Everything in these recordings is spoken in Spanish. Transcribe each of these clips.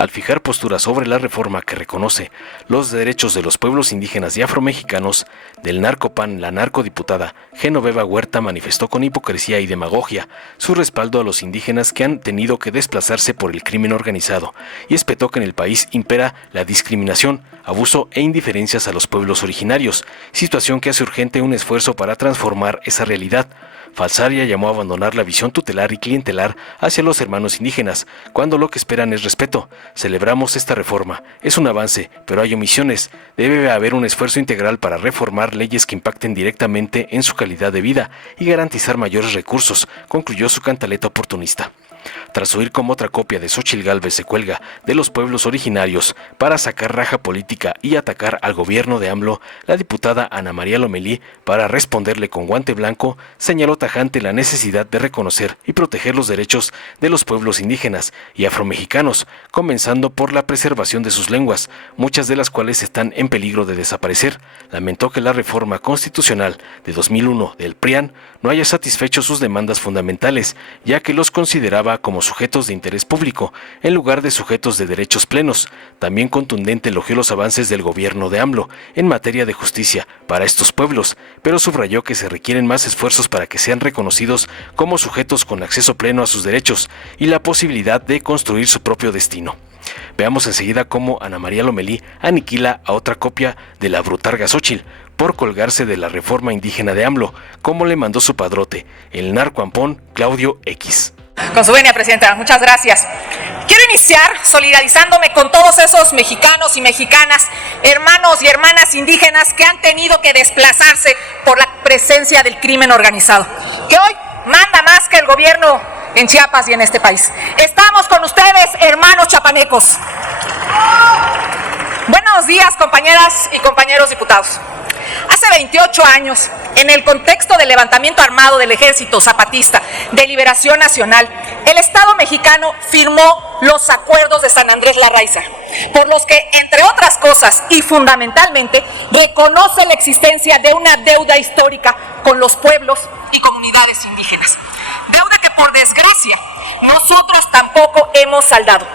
al fijar postura sobre la reforma que reconoce los derechos de los pueblos indígenas y afromexicanos, del narcopan, la narcodiputada Genoveva Huerta manifestó con hipocresía y demagogia su respaldo a los indígenas que han tenido que desplazarse por el crimen organizado y espetó que en el país impera la discriminación, abuso e indiferencias a los pueblos originarios, situación que hace urgente un esfuerzo para transformar esa realidad. Falsaria llamó a abandonar la visión tutelar y clientelar hacia los hermanos indígenas, cuando lo que esperan es respeto. Celebramos esta reforma, es un avance, pero hay omisiones. Debe haber un esfuerzo integral para reformar leyes que impacten directamente en su calidad de vida y garantizar mayores recursos, concluyó su cantaleta oportunista. Tras oír cómo otra copia de Xóchitl Gálvez se cuelga de los pueblos originarios para sacar raja política y atacar al gobierno de AMLO, la diputada Ana María Lomelí, para responderle con guante blanco, señaló tajante la necesidad de reconocer y proteger los derechos de los pueblos indígenas y afromexicanos, comenzando por la preservación de sus lenguas, muchas de las cuales están en peligro de desaparecer. Lamentó que la reforma constitucional de 2001 del PRIAN no haya satisfecho sus demandas fundamentales, ya que los consideraba como sujetos de interés público, en lugar de sujetos de derechos plenos. También contundente elogió los avances del gobierno de AMLO en materia de justicia para estos pueblos, pero subrayó que se requieren más esfuerzos para que sean reconocidos como sujetos con acceso pleno a sus derechos y la posibilidad de construir su propio destino. Veamos enseguida cómo Ana María Lomelí aniquila a otra copia de la brutarga Xóchitl por colgarse de la reforma indígena de AMLO, como le mandó su padrote, el narcoampón Claudio X. Con su venia, Presidenta, muchas gracias. Quiero iniciar solidarizándome con todos esos mexicanos y mexicanas, hermanos y hermanas indígenas que han tenido que desplazarse por la presencia del crimen organizado, que hoy manda más que el gobierno en Chiapas y en este país. Estamos con ustedes, hermanos chapanecos. Buenos días, compañeras y compañeros diputados. Hace 28 años, en el contexto del levantamiento armado del Ejército Zapatista de Liberación Nacional, el Estado mexicano firmó los acuerdos de San Andrés Larraíza, por los que, entre otras cosas y fundamentalmente, reconoce la existencia de una deuda histórica con los pueblos y comunidades indígenas. Deuda que, por desgracia, nosotros tampoco hemos saldado,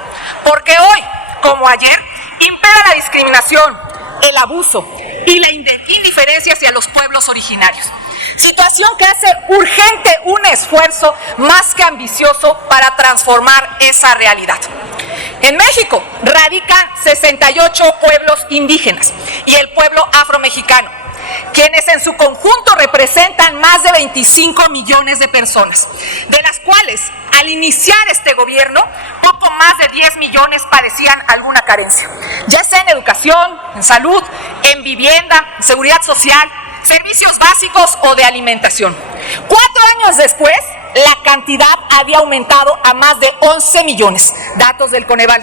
porque hoy, como ayer, impera la discriminación, el abuso y la indiferencia hacia los pueblos originarios. Situación que hace urgente un esfuerzo más que ambicioso para transformar esa realidad. En México radican 68 pueblos indígenas y el pueblo afromexicano, quienes en su conjunto representan más de 25 millones de personas, de las cuales al iniciar este gobierno, poco más de 10 millones padecían alguna carencia, ya sea en educación, en salud, en vivienda, en seguridad social, servicios básicos o de alimentación. 4 años después, la cantidad había aumentado a más de 11 millones, datos del Coneval.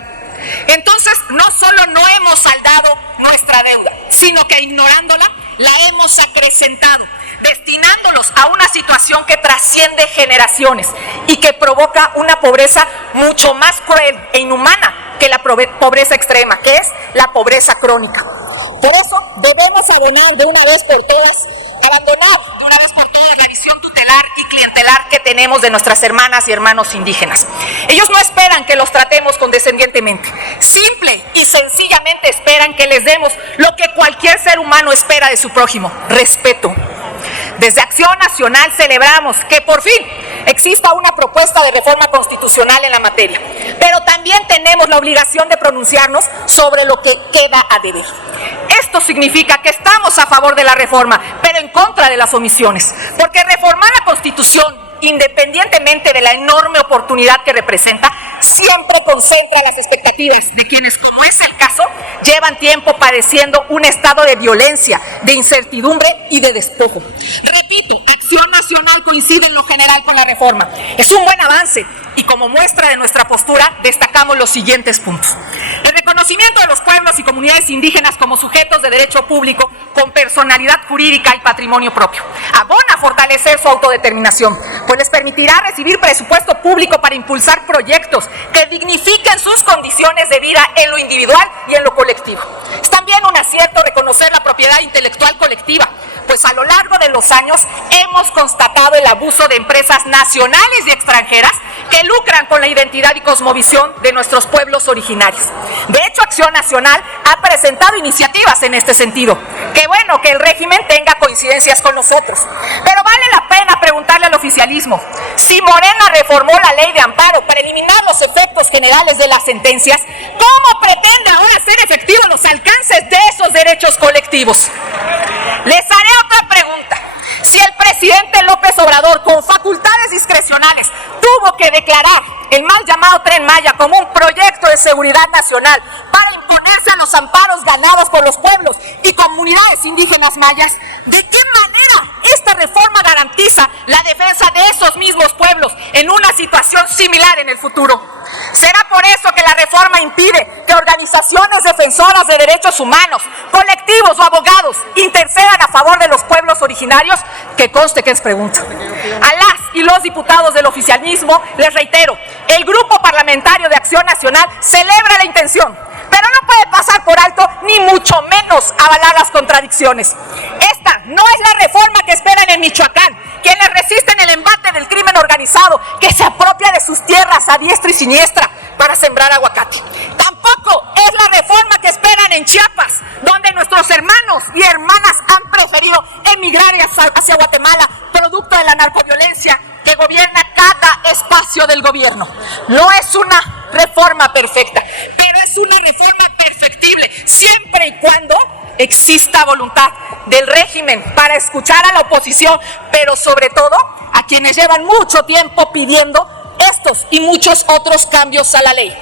Entonces, no solo no hemos saldado nuestra deuda, sino que ignorándola, la hemos acrecentado, destinándolos a una situación que trasciende generaciones y que provoca una pobreza mucho más cruel e inhumana que la pobreza extrema, que es la pobreza crónica. Por eso debemos abandonar de una vez por todas la visión tutelar y clientelar que tenemos de nuestras hermanas y hermanos indígenas. Ellos no esperan que los tratemos condescendientemente, simple y sencillamente esperan que les demos lo que cualquier ser humano espera de su prójimo: respeto. Desde Acción Nacional celebramos que por fin exista una propuesta de reforma constitucional en la materia, pero también tenemos la obligación de pronunciarnos sobre lo que queda a deber. Esto significa que estamos a favor de la reforma, pero en contra de las omisiones, porque reformar la Constitución, independientemente de la enorme oportunidad que representa, siempre concentra las expectativas de quienes, como es el caso, llevan tiempo padeciendo un estado de violencia, de incertidumbre y de despojo. Repito, Acción Nacional coincide en lo general con la reforma. Es un buen avance y como muestra de nuestra postura destacamos los siguientes puntos. El reconocimiento de los pueblos y comunidades indígenas como sujetos de derecho público con personalidad jurídica y patrimonio propio. Abona a fortalecer su autodeterminación, pues les permitirá recibir presupuesto público para impulsar proyectos que dignifiquen sus condiciones de vida en lo individual y en lo colectivo. Es también un acierto reconocer la propiedad intelectual colectiva, pues a lo largo de los años hemos constatado el abuso de empresas nacionales y extranjeras que lucran con la identidad y cosmovisión de nuestros pueblos originarios. De hecho, Acción Nacional ha presentado iniciativas en este sentido. Qué bueno que el régimen tenga coincidencias con nosotros. Pero vale la pena preguntarle al oficialismo, si Morena reformó la ley de amparo para eliminar los efectos generales de las sentencias, ¿cómo pretende ahora hacer efectivos los alcances de esos derechos colectivos? Les haré otra pregunta. Si el presidente López Obrador, con facultades discrecionales, tuvo que declarar el mal llamado Tren Maya como un proyecto de seguridad nacional para imponerse a los amparos ganados por los pueblos y comunidades indígenas mayas, ¿de qué manera esta reforma garantiza la defensa de esos mismos pueblos en una situación similar en el futuro? ¿Será por eso que la reforma impide que organizaciones defensoras de derechos humanos, colectivos o abogados intercedan a favor de los pueblos originarios? Que conste que es pregunta. A las y los diputados del oficialismo les reitero, el Grupo Parlamentario de Acción Nacional celebra la intención, pero no puede pasar por alto ni mucho menos avalar las contradicciones. Esta no es la reforma que esperan en Michoacán, quienes resisten el embate del crimen organizado que se apropia de sus tierras a diestra y siniestra para sembrar aguacate. Tampoco es la reforma que esperan en Chiapas, donde nuestros hermanos y hermanas han preferido emigrar hacia Guatemala, producto de la narcoviolencia que gobierna cada espacio del gobierno. No es una reforma perfecta, pero es una reforma perfectible, siempre y cuando exista voluntad del régimen para escuchar a la oposición, pero sobre todo a quienes llevan mucho tiempo pidiendo estos y muchos otros cambios a la ley.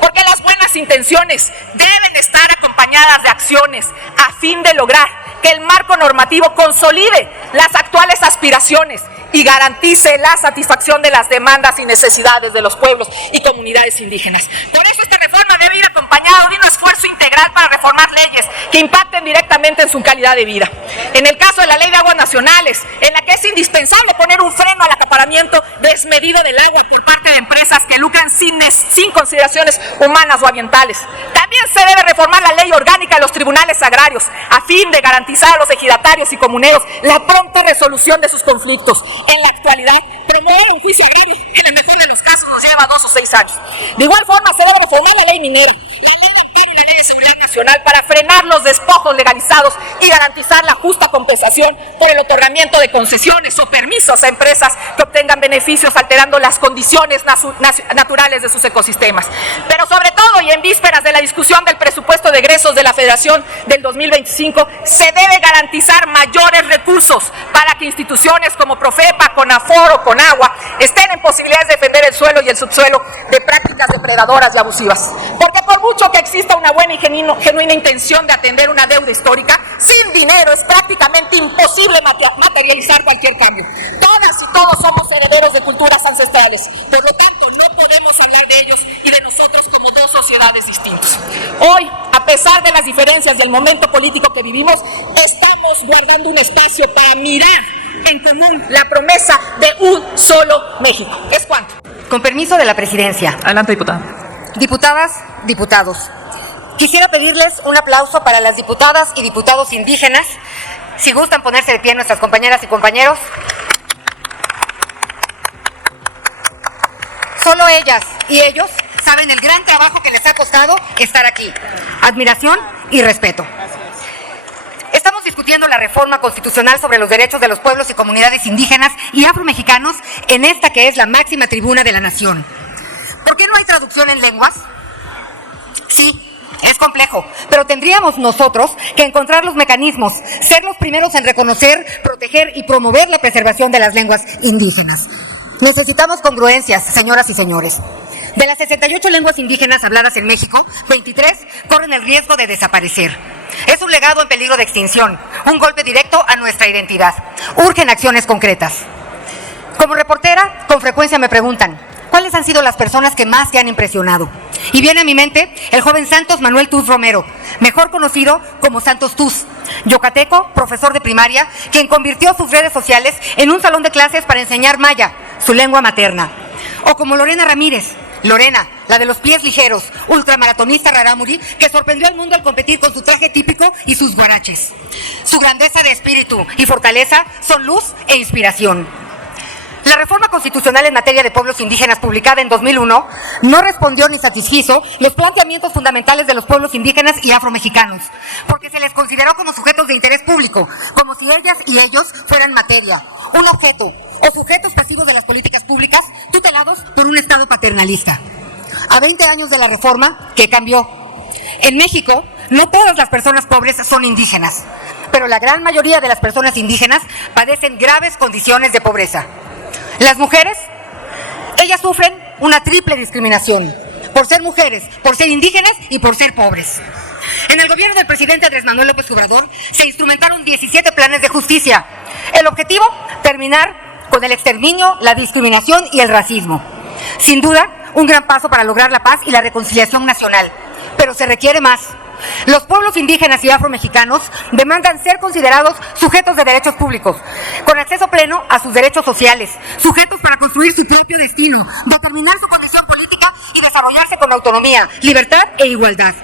Porque las buenas intenciones deben estar acompañadas de acciones a fin de lograr que el marco normativo consolide las actuales aspiraciones y garantice la satisfacción de las demandas y necesidades de los pueblos y comunidades indígenas. Por eso esta reforma debe ir acompañada de un esfuerzo integral para reformar leyes que impacten directamente en su calidad de vida. En el caso de la Ley de Aguas Nacionales, en la que es indispensable poner un freno al acaparamiento desmedido del agua por parte de empresas que lucran sin consideraciones humanas o ambientales. También se debe reformar la Ley Orgánica de los Tribunales Agrarios a fin de garantizar a los ejidatarios y comuneros la pronta resolución de sus conflictos. En la actualidad, promover un juicio agrario, en el mejor de los casos, nos lleva 2 o 6 años. De igual forma, se debe reformar la ley minera, la ley de seguridad nacional para frenar los despojos legalizados y garantizar la justa compensación por el otorgamiento de concesiones o permisos a empresas que obtengan beneficios alterando las condiciones naturales de sus ecosistemas. Pero sobre todo, y en vísperas de la discusión del presupuesto de egresos de la Federación del 2025, se debe garantizar mayores recursos para que instituciones como Profepa, Conafor o Conagua estén en posibilidades de defender el suelo y el subsuelo de prácticas depredadoras y abusivas. Porque por mucho que exista una buena y genuina intención de atender una deuda histórica, sin dinero es prácticamente imposible materializar cualquier cambio. Todas y todos somos herederos de culturas ancestrales, por lo tanto no podemos hablar de ellos y de nosotros como dos sociedades distintas. Hoy, a pesar de las diferencias del momento político que vivimos, estamos guardando un espacio para mirar en común la promesa de un solo México. ¿Es cuánto? Con permiso de la presidencia. Adelante, diputada. Diputadas, diputados, quisiera pedirles un aplauso para las diputadas y diputados indígenas. Si gustan ponerse de pie nuestras compañeras y compañeros. Solo ellas y ellos saben el gran trabajo que les ha costado estar aquí. Admiración y respeto. Estamos discutiendo la reforma constitucional sobre los derechos de los pueblos y comunidades indígenas y afromexicanos en esta que es la máxima tribuna de la nación. ¿Por qué no hay traducción en lenguas? Sí, es complejo, pero tendríamos nosotros que encontrar los mecanismos, ser los primeros en reconocer, proteger y promover la preservación de las lenguas indígenas. Necesitamos congruencias, señoras y señores. De las 68 lenguas indígenas habladas en México, 23 corren el riesgo de desaparecer. Es un legado en peligro de extinción, un golpe directo a nuestra identidad. Urgen acciones concretas. Como reportera, con frecuencia me preguntan, ¿cuáles han sido las personas que más te han impresionado? Y viene a mi mente el joven Santos Manuel Tuz Romero, mejor conocido como Santos Tuz, yucateco, profesor de primaria, quien convirtió sus redes sociales en un salón de clases para enseñar maya, su lengua materna. O como Lorena Ramírez, Lorena, la de los pies ligeros, ultramaratonista rarámuri, que sorprendió al mundo al competir con su traje típico y sus guaraches. Su grandeza de espíritu y fortaleza son luz e inspiración. La reforma constitucional en materia de pueblos indígenas publicada en 2001 no respondió ni satisfizo los planteamientos fundamentales de los pueblos indígenas y afromexicanos, porque se les consideró como sujetos de interés público, como si ellas y ellos fueran materia, un objeto o sujetos pasivos de las políticas públicas tutelados por un Estado paternalista. A 20 años de la reforma, ¿qué cambió? En México, no todas las personas pobres son indígenas, pero la gran mayoría de las personas indígenas padecen graves condiciones de pobreza. Las mujeres, ellas sufren una triple discriminación, por ser mujeres, por ser indígenas y por ser pobres. En el gobierno del presidente Andrés Manuel López Obrador se instrumentaron 17 planes de justicia. El objetivo, terminar con el exterminio, la discriminación y el racismo. Sin duda, un gran paso para lograr la paz y la reconciliación nacional, pero se requiere más. Los pueblos indígenas y afromexicanos demandan ser considerados sujetos de derechos públicos, con acceso pleno a sus derechos sociales, sujetos para construir su propio destino, determinar su condición política y desarrollarse con autonomía, libertad e igualdad.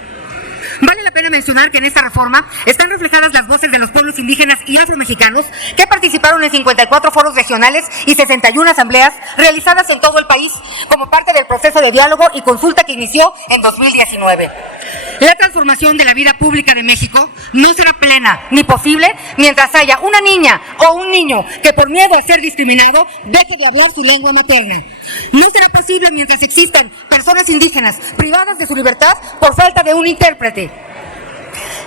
Vale la pena mencionar que en esta reforma están reflejadas las voces de los pueblos indígenas y afromexicanos que participaron en 54 foros regionales y 61 asambleas realizadas en todo el país como parte del proceso de diálogo y consulta que inició en 2019. La transformación de la vida pública de México no será plena ni posible mientras haya una niña o un niño que por miedo a ser discriminado deje de hablar su lengua materna. No será posible mientras existen personas indígenas privadas de su libertad por falta de un intérprete.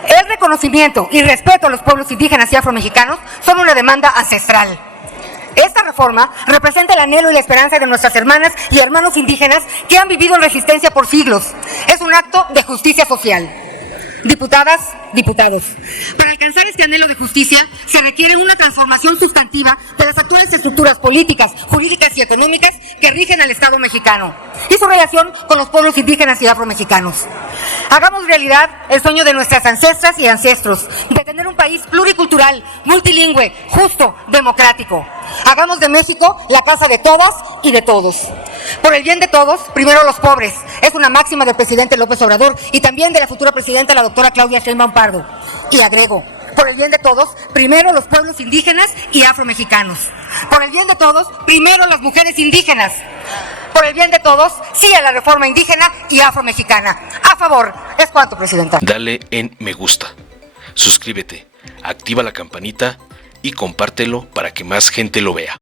El reconocimiento y respeto a los pueblos indígenas y afromexicanos son una demanda ancestral. Esta reforma representa el anhelo y la esperanza de nuestras hermanas y hermanos indígenas que han vivido en resistencia por siglos. Es un acto de justicia social. Diputadas, diputados, para alcanzar este anhelo de justicia se requiere una transformación sustantiva de las actuales estructuras políticas, jurídicas y económicas que rigen al Estado mexicano y su relación con los pueblos indígenas y afromexicanos. Hagamos realidad el sueño de nuestras ancestras y ancestros de tener un país pluricultural, multilingüe, justo, democrático. Hagamos de México la casa de todas y de todos. Por el bien de todos, primero los pobres. Es una máxima del presidente López Obrador y también de la futura presidenta, la doctora Claudia Sheinbaum Pardo. Y agrego, por el bien de todos, primero los pueblos indígenas y afromexicanos. Por el bien de todos, primero las mujeres indígenas. Por el bien de todos, sí a la reforma indígena y afromexicana. A favor. Es cuanto, presidenta. Dale en me gusta, suscríbete, activa la campanita y compártelo para que más gente lo vea.